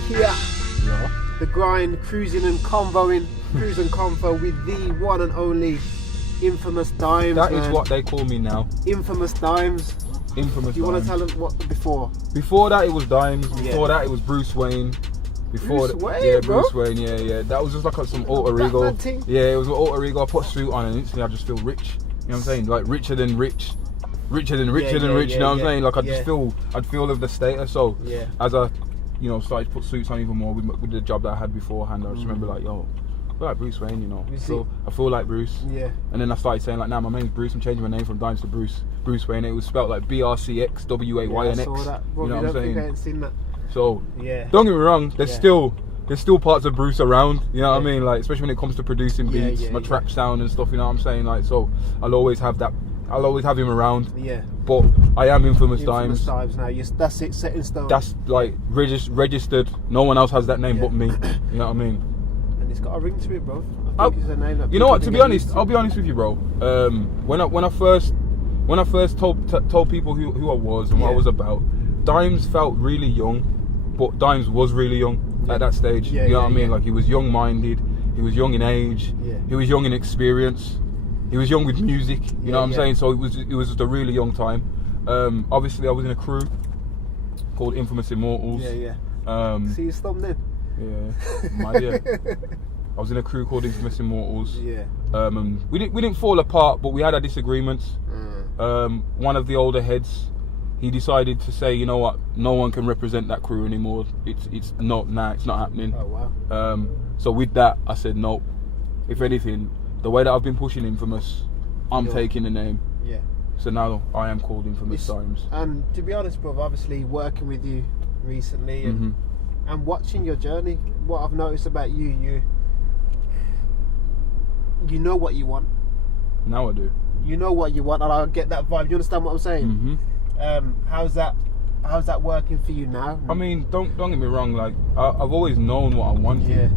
we're here. Yeah. The grind, cruising and convoing. Cruise N Convo with the one and only Infamous Dimez. That is what they call me now. Infamous Dimez. Infamous. Do you want to tell them what before? Before that, it was Dimez. Before Yeah. that, it was Bruce Wayne. Before Bruce that, Wayne, yeah, bro? Bruce Wayne, yeah. That was just like some alter ego. Batman thing? Yeah, it was an alter ego. I put a suit on and instantly I just feel rich. You know what I'm saying? Like richer than rich. Richer than rich. You know what I'm saying? Like I'd feel of the status. So as I, started to put suits on even more with the job that I had beforehand, I just remember like, yo, I feel like Bruce Wayne, I feel like Bruce. Yeah. And then I started saying like, nah, my name's Bruce. I'm changing my name from Dimez to Bruce Wayne. It was spelled like BRCXWAYNX. I saw that. Well, you know I what I'm don't think I saying? ain't seen that. So Yeah. don't get me wrong. There's still parts of Bruce around. You know what I mean? Like especially when it comes to producing beats, my trap sound and stuff. You know what I'm saying? Like so, I'll always have that. I'll always have him around. Yeah. But I am Infamous Infamous Dimez. Dimez now. That's it, set in stone. That's like registered. No one else has that name but me. You know what I mean? And it's got a ring to it, bro. I think it's a name that you know what? To people be can honest, use. I'll be honest with you, bro. When I first told people who I was and what I was about, Dimez felt really young, but Dimez was really young at that stage. You know what I mean? Like he was young-minded, he was young in age, he was young in experience, he was young with music. You know what I'm saying? So it was just a really young time. Obviously, I was in a crew called Infamous Immortals. See his thumb then? Yeah, my dear. I was in a crew called Infamous Immortals. Yeah. And we didn't fall apart, but we had our disagreements. One of the older heads, he decided to say, you know what, no one can represent that crew anymore. It's not happening. Oh wow. So with that, I said no. If anything, the way that I've been pushing Infamous, I'm taking the name. Yeah. So now I am called Infamous Dimez. And to be honest, bro, obviously working with you recently and watching your journey, what I've noticed about you know what you want. Now I do. You know what you want, and I get that vibe. You understand what I'm saying? How's that working for you now? I mean, don't get me wrong. Like I've always known what I wanted. Yeah.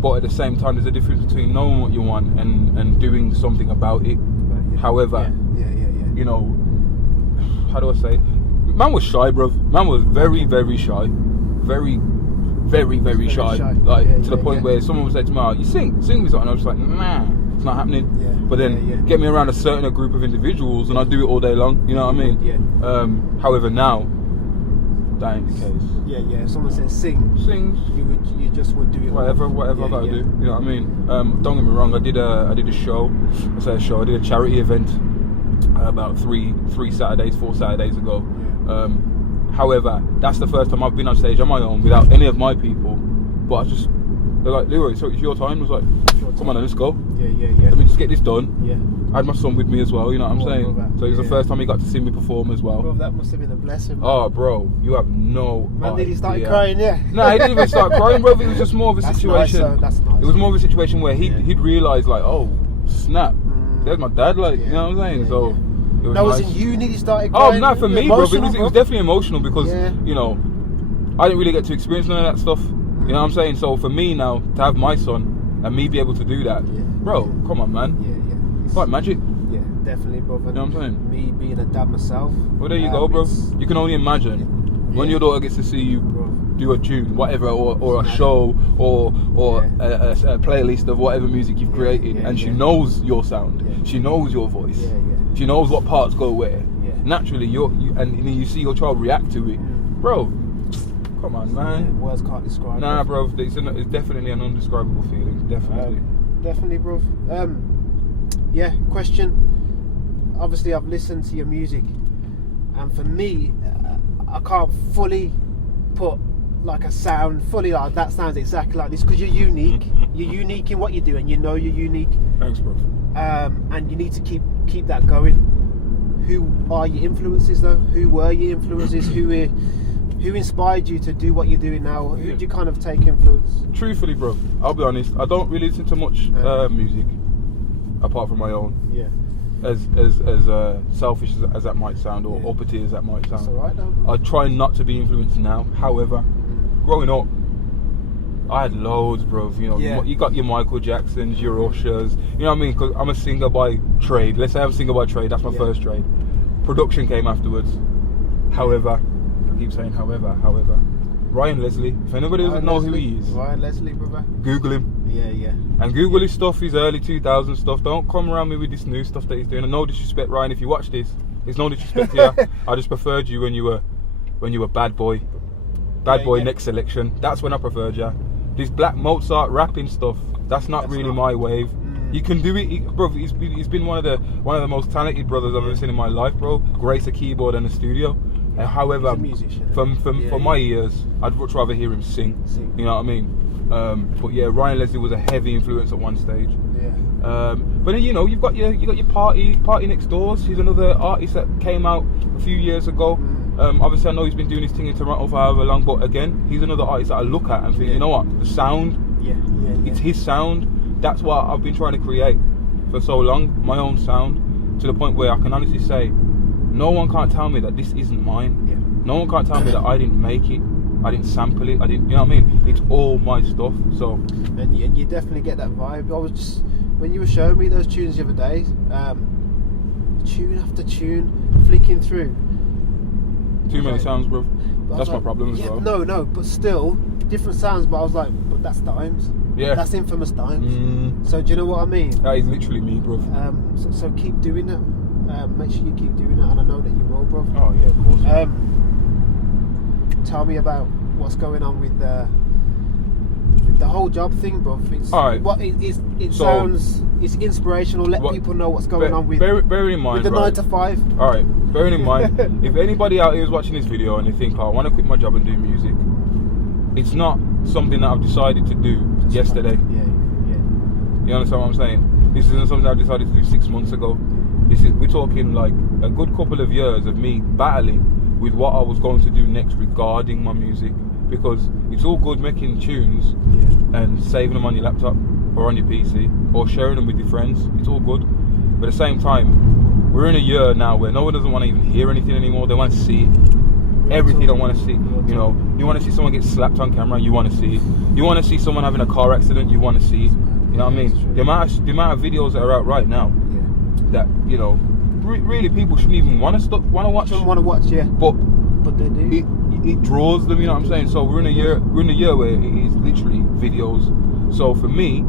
But at the same time, there's a difference between knowing what you want and doing something about it. However, you know, how do I say? Man was shy, bro. Man was very, very shy. Very, very, very shy. Like to the point where someone would say to me, "Oh, you sing me something." I was like, nah, it's not happening. But then get me around a certain group of individuals and I do it all day long. You know what I mean? However, now that ain't the case. Yeah. If someone says sing, you just would do it. Whatever I gotta do. You know what I mean? Don't get me wrong. I did a show. I did a charity event about 4 Saturdays ago. However, that's the first time I've been on stage on my own without any of my people. But they're like, Leroy, so it's your time. I was like, come on, let's go. Let me just get this done. I had my son with me as well, you know what I'm saying? Brother. So it was the first time he got to see me perform as well. Bro, that must have been a blessing. Bro. Oh, bro, you have no Man, idea. did he start crying? No, he didn't even start crying, bro. It was just more of a situation. That's nice. It was more of a situation where he'd realise, like, oh, snap, there's my dad, like, you know what I'm saying? So it was that was nice. in uni he started crying? Oh, not for me, bro. It was Emotional, definitely emotional because, you know, I didn't really get to experience none of that stuff. You know what I'm saying? So for me now, to have my son and me be able to do that, bro, come on, man. It's like magic. Yeah, definitely, bro. You know what I'm saying? Me being a dad myself. Well, there you go, bro. You can only imagine when your daughter gets to see you do a tune, whatever, or a show, or a playlist of whatever music you've created, and she knows your sound, she knows your voice, she knows what parts go where. Naturally, and you see your child react to it, bro. Come on, man. Words can't describe. Nah, bro. It's definitely an undescribable feeling. Definitely, bro. Question. Obviously, I've listened to your music, and for me, I can't fully put like a sound fully like that sounds exactly like this because you're unique. You're unique in what you do, and you know you're unique. Thanks, bro. And you need to keep that going. Who are your influences, though? Who were your influences? Who inspired you to do what you're doing now? Who did you kind of take influence? Truthfully, bro, I'll be honest. I don't really listen to much music apart from my own. Yeah. As selfish as that might sound, or uppity as that might sound. That's alright, though. I try not to be influenced now. However, growing up, I had loads, bro. You know, you got your Michael Jacksons, your Ushers. You know what I mean? Because I'm a singer by trade. Let's say I'm a singer by trade. That's my first trade. Production came afterwards. However, I keep saying however. Ryan Leslie. If anybody doesn't know who he is, Ryan Leslie, brother. Google him. Yeah. And Google his stuff, his early 2000s stuff. Don't come around me with this new stuff that he's doing. And no disrespect, Ryan, if you watch this. It's no disrespect to you. I just preferred you when you were bad boy. Bad boy next selection. That's when I preferred you. This Black Mozart rapping stuff, that's not my wave. You can do it, bro. He's been one of the most talented brothers I've ever seen in my life, bro. Grace a keyboard and a studio. And however, for my ears, I'd much rather hear him sing. You know what I mean? But yeah, Ryan Leslie was a heavy influence at one stage. Yeah. But then you've got your party next doors. He's another artist that came out a few years ago. Obviously, I know he's been doing his thing in Toronto for however long, but again, he's another artist that I look at and think, you know what, the sound, it's his sound. That's what I've been trying to create for so long, my own sound, to the point where I can honestly say, no one can't tell me that this isn't mine. Yeah. No one can't tell me that I didn't make it, I didn't sample it, you know what I mean? It's all my stuff. So. And you definitely get that vibe. I was just, when you were showing me those tunes the other day, tune after tune, flicking through. Too many sounds, bro. That's my problem as well. No, but still, different sounds, but I was like, but that's Dimes. Yeah. That's Infamous Dimes. So do you know what I mean? That is literally me, bro. So keep doing that. Make sure you keep doing that, and I know that you will, bro. Oh yeah, of course. Tell me about what's going on with the whole job thing, bro. Sounds it's inspirational. Let people know what's going on with. Bearing in mind, with the 9 to 5. All right, bearing in mind, if anybody out here is watching this video and they think, I want to quit my job and do music, it's not something that I've decided to do yesterday. Yeah. You understand what I'm saying? This isn't something I've decided to do 6 months ago. We're talking like a good couple of years of me battling with what I was going to do next regarding my music, because it's all good making tunes and saving them on your laptop or on your PC or sharing them with your friends. It's all good, but at the same time, we're in a year now where no one doesn't want to even hear anything anymore. They want to see everything. They want to see, you know, you want to see someone get slapped on camera, you want to see it. You want to see someone having a car accident, you want to see it. You know what I mean? The amount of videos that are out right now that, you know, really people shouldn't even want to watch. Shouldn't want to watch, but they do. It draws them, you know what I'm saying? So we're in a year where it is literally videos. So for me,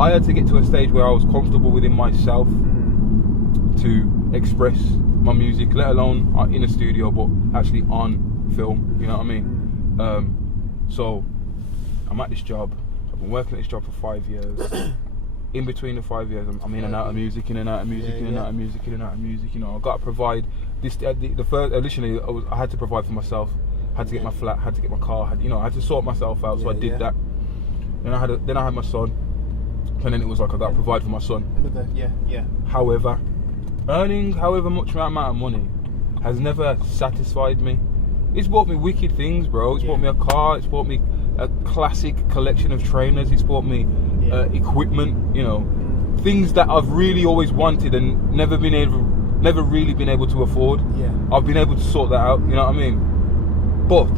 I had to get to a stage where I was comfortable within myself to express my music, let alone in a studio, but actually on film. You know what I mean? So I'm at this job. I've been working at this job for 5 years. In between the 5 years, I'm in and out of music, in and out of music, in and out of music, in and out of music. You know, I've got to provide this. The first, initially, I had to provide for myself. Had to get my flat, had to get my car. I had to sort myself out. So I did that. Then I had my son, and then it was like I got to provide for my son. However, earning however much amount of money has never satisfied me. It's bought me wicked things, bro. It's bought me a car. It's bought me a classic collection of trainers. It's bought me equipment, you know, things that I've really always wanted and never really been able to afford. I've been able to sort that out, you know what I mean? But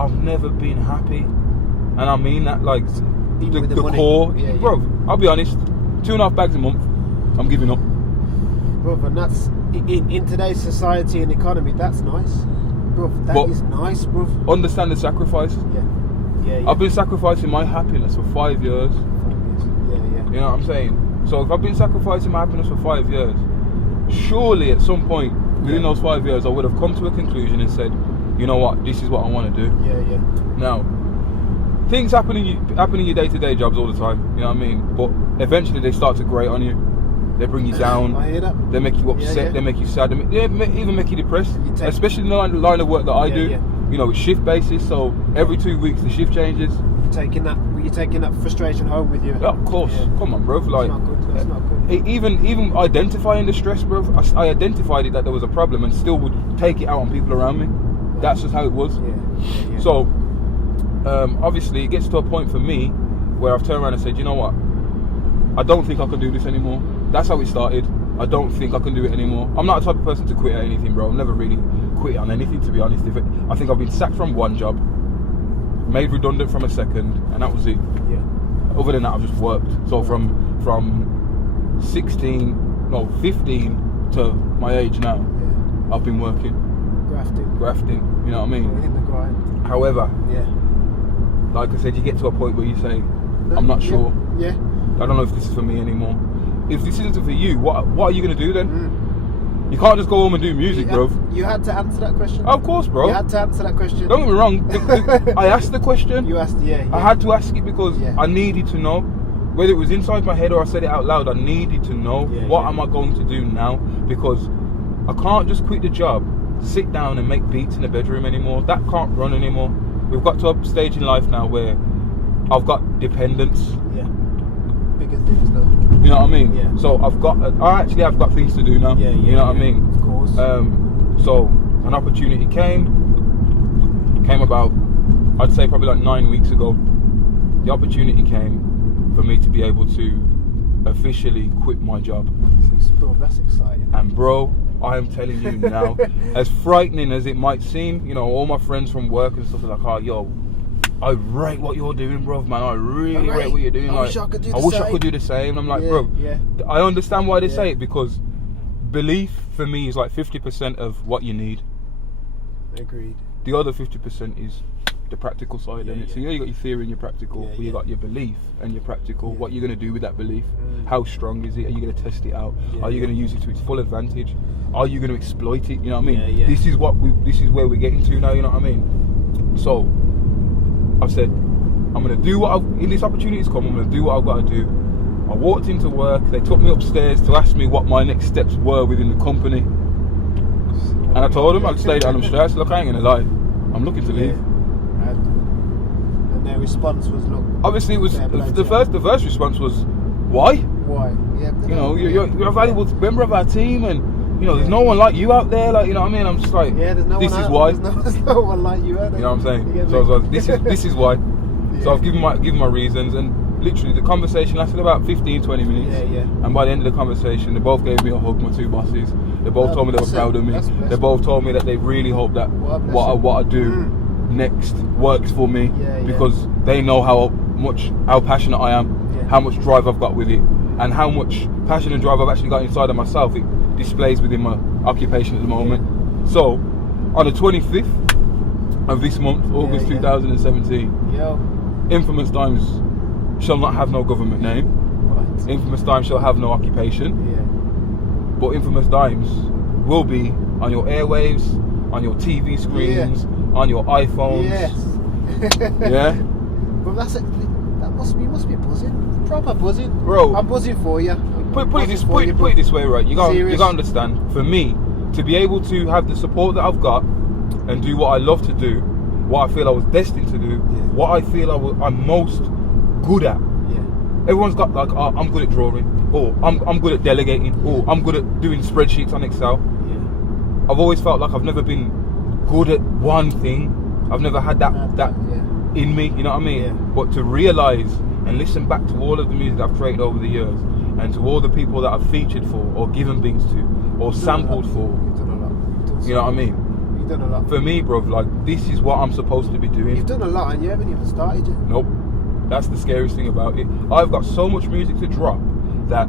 I've never been happy, and I mean that, like, the core, bro. I'll be honest, 2.5 bags a month, I'm giving up, bro. And that's in today's society and economy. That's nice, bro. That is nice, bro. Understand the sacrifice. I've been sacrificing my happiness for 5 years. You know what I'm saying? So if I've been sacrificing my happiness for 5 years, surely at some point within those 5 years I would have come to a conclusion and said, you know what, this is what I want to do. Now, things happen in your day-to-day jobs all the time, you know what I mean? But eventually they start to grate on you. They bring you down. I hear that. They make you upset. They make you sad. They even make you depressed. Especially in the line of work that I do. You know, it's shift basis, so every 2 weeks the shift changes. Were you taking that frustration home with you? Yeah, of course. Come on, bro. Like, that's not good. Even identifying the stress, bro. I identified it that there was a problem and still would take it out on people around me. That's just how it was. So, obviously, it gets to a point for me where I've turned around and said, you know what? I don't think I can do this anymore. That's how it started. I don't think I can do it anymore. I'm not the type of person to quit at anything, bro. I've never really quit on anything, to be honest. I think I've been sacked from one job, made redundant from a second, and that was it. Other than that, I've just worked. So from 15 to my age now, I've been working. Grafting. You know what I mean? In the grind. However, Yeah. like I said, you get to a point where you say, I'm not sure. Yeah. I don't know if this is for me anymore. If this isn't for you, what are you going to do then? You can't just go home and do music, bro. You had to answer that question? Of course, bro. You had to answer that question? Don't get me wrong. I asked the question. You asked, yeah. I had to ask it because I needed to know. Whether it was inside my head or I said it out loud, I needed to know what am I going to do now? Because I can't just quit the job, sit down and make beats in the bedroom anymore. That can't run anymore. We've got to a stage in life now where I've got dependence. Yeah. Bigger things though. You know what I mean? Yeah. So I actually have got things to do now. Yeah, you know what I mean? Of course. So an opportunity came about, I'd say probably like 9 weeks ago. The opportunity came for me to be able to officially quit my job. Bro, that's exciting. And bro, I am telling you now, as frightening as it might seem, you know, all my friends from work and stuff are like, oh, yo, I rate what you're doing, bro, man. I really rate what you're doing. I wish I could do the I wish same. I could do the same. I'm like, bro, I understand why they say it, because belief for me is like 50% of what you need. Agreed. The other 50% is the practical side in it. So you got your theory and your practical, but you got your belief and your practical. What you're going to do with that belief? How strong is it? Are you going to test it out? Are you going to use it to its full advantage? Are you going to exploit it? You know what I mean? This is where we're getting to now. You know what I mean? So I've said I'm going to do in this opportunity's come. I'm going to do what I've got to do. I walked into work. They took me upstairs to ask me what my next steps were within the company, and I told them I'd stay down. I'm stressed. Look, I ain't going to lie. I'm looking to leave. And their response was, look. Obviously, it was the first response was, why? Why? Yeah. You know, you're a valuable member of our team, and you know, there's no one like you out there. Like, you know what I mean? I'm just like, there's no this one is out, why. There's no one like you out there. You know what I'm saying? So this is why. So I've given my reasons, and literally the conversation lasted about 15-20 minutes. And by the end of the conversation, they both gave me a hug. My two bosses. They both told me they were proud of me. They both told me that they really hope that what I do next works for me, because they know how passionate I am, how much drive I've got with it, and how much passion and drive I've actually got inside of myself. It displays within my occupation at the moment. So on the 25th of this month, August 2017, Infamous Dimez shall not have no government name. Infamous Dimez shall have no occupation. But Infamous Dimez will be on your airwaves, on your TV screens, on your iPhones. Yeah. But that's it. You must be buzzing. Proper buzzing. Bro, I'm buzzing for you. Put it this way, right? You got to understand. For me, to be able to have the support that I've got and do what I love to do, what I feel I was destined to do, what I feel I'm most good at. Everyone's got like, oh, I'm good at drawing, or I'm good at delegating, or I'm good at doing spreadsheets on Excel. I've always felt like I've never been good at one thing. I've never had that in me, you know what I mean? But to realise and listen back to all of the music I've created over the years, and to all the people that I've featured for, or given beats to, or sampled for, you know what I mean? You've done a lot. For me, bro, like, this is what I'm supposed to be doing. You've done a lot and you haven't even started yet. Nope. That's the scariest thing about it. I've got so much music to drop that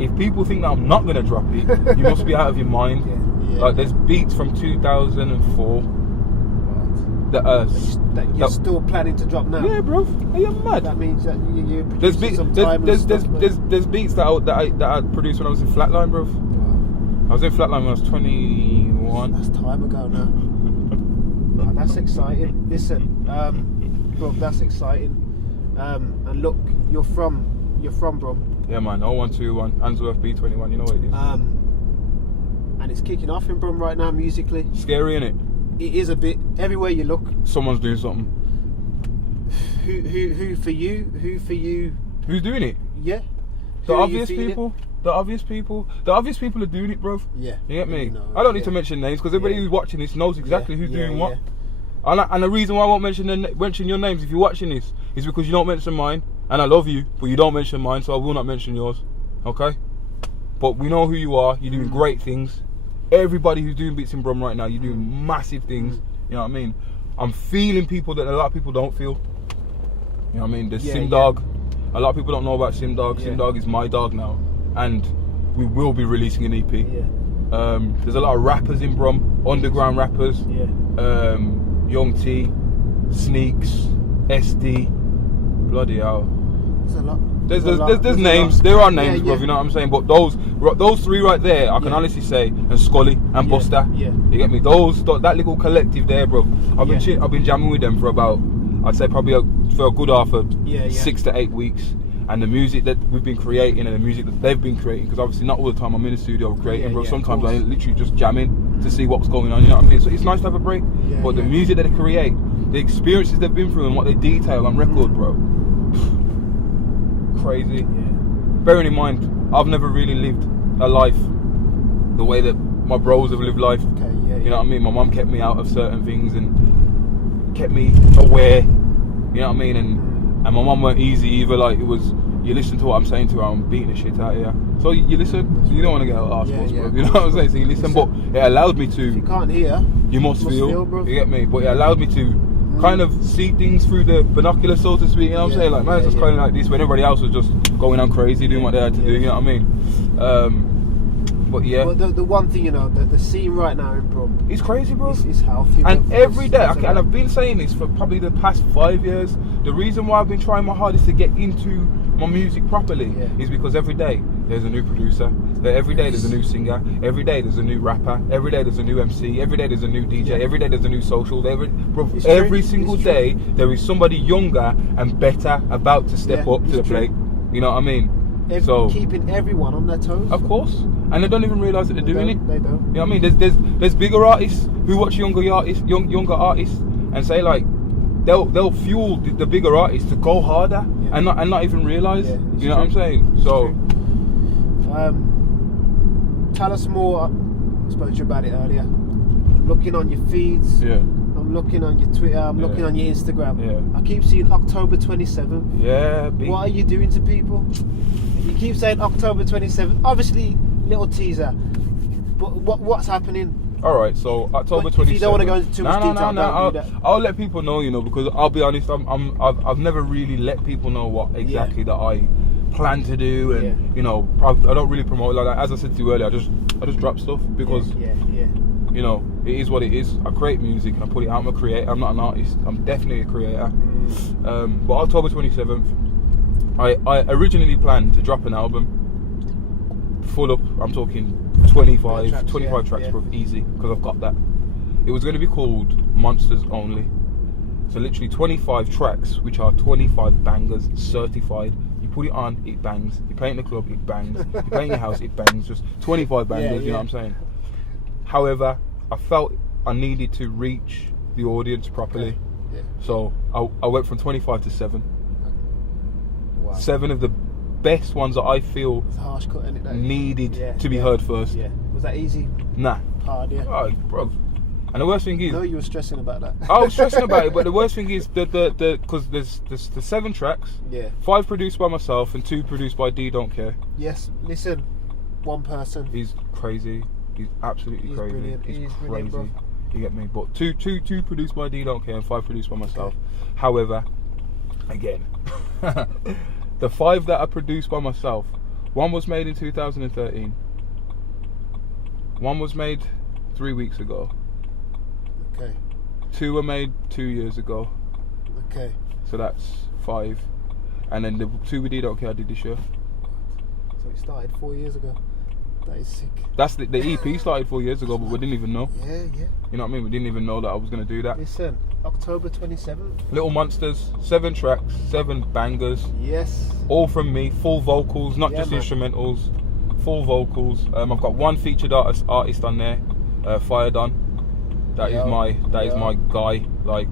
if people think that I'm not going to drop it, you must be out of your mind. Like, there's beats from 2004 that you're still planning to drop now. Yeah, bro. Are you mad? That means that you're producing some time. There's beats that I produced when I was in Flatline, bro. Wow. I was in Flatline when I was 21. That's time ago now. That's exciting. Listen, bro, that's exciting. And look, you're from bro. Yeah, man. 0121 Answorth B21. You know what it is. And it's kicking off in Brum right now musically. Scary, innit? It is a bit. Everywhere you look, someone's doing something. Who for you? Who for you? Who's doing it? Yeah. The obvious people. The obvious people are doing it, bro. Yeah. You get me? I don't need to mention names because everybody who's watching this knows exactly who's doing what. And the reason why I won't mention your names if you're watching this is because you don't mention mine, and I love you, but you don't mention mine, so I will not mention yours. Okay? But we know who you are. You're doing great things. Everybody who's doing beats in Brum right now, you're doing massive things. You know what I mean? I'm feeling people that a lot of people don't feel. You know what I mean? There's Sim Dog. A lot of people don't know about Sim Dog. Sim Dog is my dog now, and we will be releasing an EP. There's a lot of rappers in Brum, underground rappers. Yeah. Young T, Sneaks, SD, bloody hell. There's a lot. There's names. There are names, Yeah, bro. yeah. You know what I'm saying? But those three right there, I can honestly say, and Scully and Buster. Yeah. You get me? That little collective there, bro. I've been jamming with them for about, I'd say probably for a good half of 6 to 8 weeks. And the music that we've been creating and the music that they've been creating, because obviously not all the time I'm in the studio creating, bro. Sometimes I literally just jamming to see what's going on. You know what I mean? So it's nice to have a break. Yeah, but the music that they create, the experiences they've been through, and what they detail on record, bro. Crazy. Yeah. Bearing in mind, I've never really lived a life the way that my bros have lived life. Okay, yeah, you know what I mean? My mum kept me out of certain things and kept me aware. You know what I mean? And my mum weren't easy either. Like, it was, you listen to what I'm saying to her, I'm beating the shit out of you. So you listen. So you don't want to get arse bro. You know what I'm saying? So you listen. But it allowed me to. If you can't hear, you must feel, bro. You get me? But it allowed me to kind of see things through the binocular, so to speak. You know what I'm saying? Like, man, it's just kind of like this when everybody else was just going on crazy, doing what they had to do. You know what I mean? But yeah. Well, the one thing, you know, the scene right now in Brum, it's crazy, bro. It's healthy. And every day, and I've been saying this for probably the past 5 years. The reason why I've been trying my hardest to get into my music properly is because every day there's a new producer. Every day there's a new singer. Every day there's a new rapper. Every day there's a new MC. Every day there's a new DJ. Every day there's a new social. Every single day there is somebody younger and better about to step up to the plate. You know what I mean? So keeping everyone on their toes. Of course. And they don't even realise that they're doing it. They don't. You know what I mean? There's bigger artists who watch younger artists and say like they'll fuel the bigger artists to go harder and not even realise. You know what I'm saying? So tell us more. I spoke to you about it earlier. I'm looking on your feeds. Yeah. I'm looking on your Twitter. I'm looking on your Instagram. Yeah. I keep seeing October 27th. Yeah. What are you doing to people? You keep saying October 27th. Obviously, little teaser. But what's happening? All right. So October 27th. If you don't want to go into too much detail, don't do that. I'll let people know. You know, because I'll be honest. I've never really let people know what exactly that I plan to do, and you know, I don't really promote it like that. As I said to you earlier, I just drop stuff because you know, it is what it is. I create music and I put it out. I'm a creator. I'm not an artist. I'm definitely a creator. But October 27th, I originally planned to drop an album full up. I'm talking 25 tracks, bro, easy, because I've got that. It was going to be called Monsters Only. So literally 25 tracks, which are 25 bangers, certified. You put it on, it bangs. You play it in the club, it bangs. You play it in your house, it bangs. Just 25 bangers, you know what I'm saying? However, I felt I needed to reach the audience properly. So I went from 25 to 7. Wow. 7 of the best ones that I feel harsh cut, needed to be heard first. Was that easy? Nah. Hard, Oh, bro. And the worst thing is, I know you were stressing about that. I was stressing about it, but the worst thing is because there's the 7 tracks. 5 produced by myself and 2 produced by D Don't Care. Yes, listen, one person. He's crazy. He's absolutely crazy. Brilliant. He's crazy. Brilliant, bro. You get me? But two produced by D Don't Care and 5 produced by myself. However, again, the 5 that are produced by myself, one was made in 2013. One was made 3 weeks ago. Okay. 2 were made 2 years ago. Okay. So that's 5. And then the 2 we did okay, I did this year. So it started 4 years ago. That is sick. That's the EP started 4 years ago, but we didn't even know. Yeah. You know what I mean? We didn't even know that I was going to do that. Listen, October 27th. Little Monsters, 7 tracks, 7 bangers. Yes. All from me, full vocals, not just instrumentals, full vocals. I've got 1 featured artist on there, Fire Don. That is my guy. Like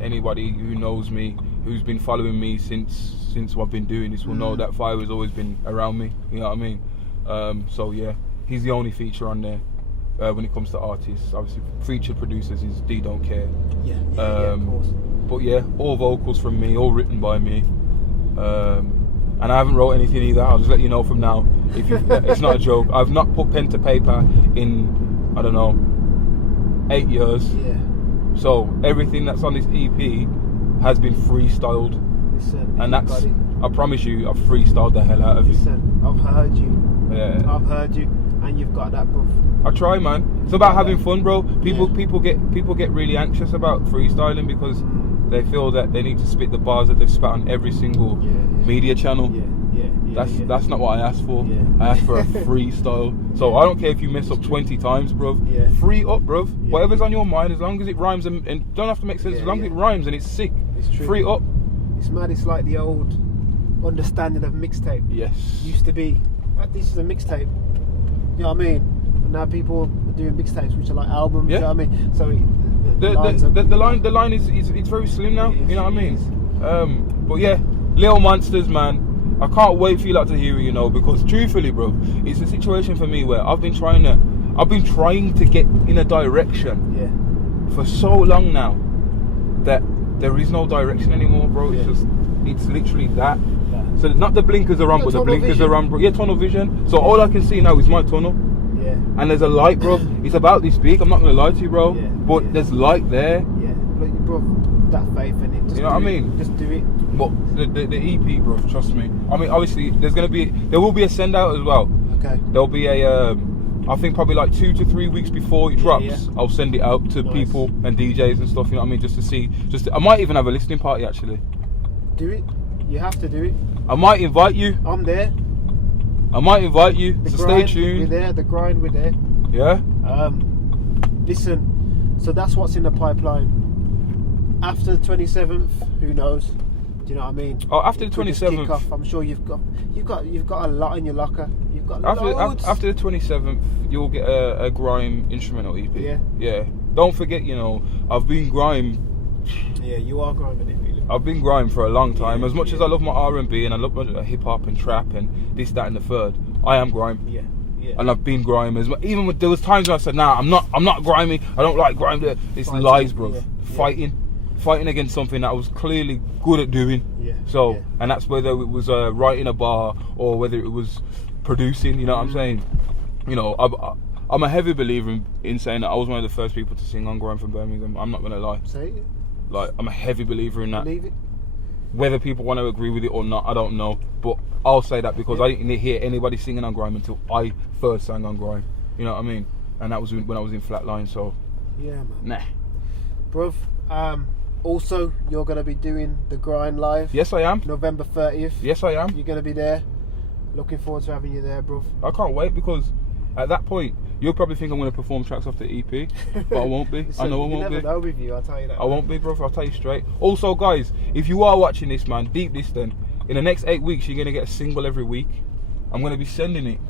anybody who knows me, who's been following me since I've been doing this, will know that Fire has always been around me. You know what I mean? So yeah, he's the only feature on there. When it comes to artists, obviously featured producers is D Don't Care. Of course. But yeah, all vocals from me, all written by me. And I haven't wrote anything either. I'll just let you know from now. It's not a joke. I've not put pen to paper in, I don't know, 8 years. So everything that's on this EP has been freestyled. Listen, and that's, I promise you, I've freestyled the hell out of it. Listen, I've heard you. Yeah. I've heard you. and you've got that, bro. I try, man. It's about having fun, bro. People get really anxious about freestyling because they feel that they need to spit the bars that they've spat on every single media channel. That's not what I asked for. I asked for a freestyle. So I don't care if you mess up 20 times, bruv. Free up, bruv. Whatever's on your mind, as long as it rhymes and don't have to make sense. As long as it rhymes and it's sick. It's true. Free up. It's mad. It's like the old understanding of mixtape. Yes. Used to be, this is a mixtape. You know what I mean? And now people are doing mixtapes, which are like albums. You know what I mean? So the line is it's very slim now. You know what I mean? But yeah, Little Monsters, man. I can't wait for you lot to hear it, you know, because truthfully, bro, it's a situation for me where I've been trying to get in a direction for so long now that there is no direction anymore, bro. It's literally that. So not the blinkers are on, but the blinkers are on, bro. Yeah, tunnel vision. So all I can see now is my tunnel. Yeah. And there's a light, bro. It's about this big. I'm not gonna lie to you, bro. But there's light there. Yeah. Like, bro, that faith in it. You know what I mean? Just do it. But the EP, bro, trust me. I mean, obviously, there will be a send out as well. Okay. There'll be a, I think probably like 2 to 3 weeks before it drops, I'll send it out to people and DJs and stuff. You know what I mean? Just to see. I might even have a listening party actually. Do it. You have to do it. I might invite you. I'm there. I might invite you. So stay tuned. We're there. The grind. We're there. Yeah. Listen. So that's what's in the pipeline. After the 27th, who knows? Do you know what I mean? Oh, after the 27th, I'm sure you've got a lot in your locker. You've got loads. After the 27th, you'll get a grime instrumental EP. Yeah. Don't forget, you know, I've been grime. Yeah, you are grinding it. Really. I've been grime for a long time. As much as I love my R&B and I love my hip hop and trap and this, that, and the third, I am grime. Yeah. And I've been grime as well. Even when there was times when I said, nah, I'm not grimy. I don't like grime. It's lies, bro. Fighting against something that I was clearly good at doing. And that's whether it was writing a bar or whether it was producing. You know what I'm saying? You know, I'm a heavy believer in saying that I was one of the first people to sing on grime from Birmingham. I'm not gonna lie. Say it. Like, I'm a heavy believer in that. Believe it. Whether people want to agree with it or not, I don't know. But I'll say that because I didn't hear anybody singing on grime until I first sang on grime. You know what I mean? And that was when I was in Flatline. So yeah, man. Nah, bruv. Also, you're going to be doing the grind live. Yes, I am. November 30th. Yes, I am. You're going to be there. Looking forward to having you there, bruv. I can't wait because at that point, you'll probably think I'm going to perform tracks off the EP, but I won't be. Listen, I know I won't be. You never know with you, I'll tell you that. I won't be, bruv. I'll tell you straight. Also, guys, if you are watching this, man, deep this then. In the next 8 weeks, you're going to get a single every week. I'm going to be sending it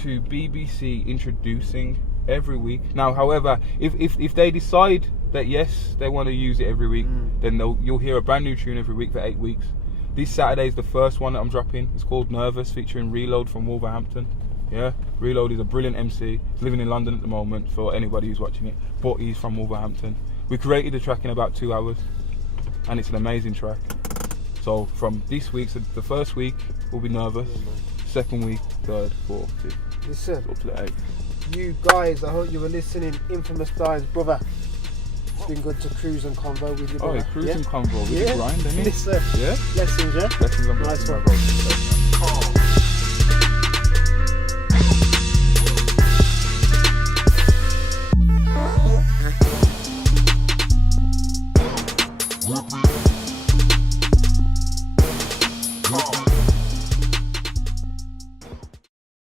to BBC Introducing every week. Now, however, if they decide that yes, they want to use it every week, then you'll hear a brand new tune every week for 8 weeks. This Saturday is the first one that I'm dropping. It's called Nervous, featuring Reload from Wolverhampton. Yeah, Reload is a brilliant MC. He's living in London at the moment for anybody who's watching it, but he's from Wolverhampton. We created the track in about 2 hours, and it's an amazing track. So from this week, so the first week will be Nervous, second week, third, fourth, fifth. Listen, up to the 8th. You guys, I hope you were listening. Infamous Dimez, brother. It's been good to cruise and convo with you, brother. Oh, Cruise N Convo with the grind, didn't it? Listen, lessons, yeah? Lessons on nice one. bro.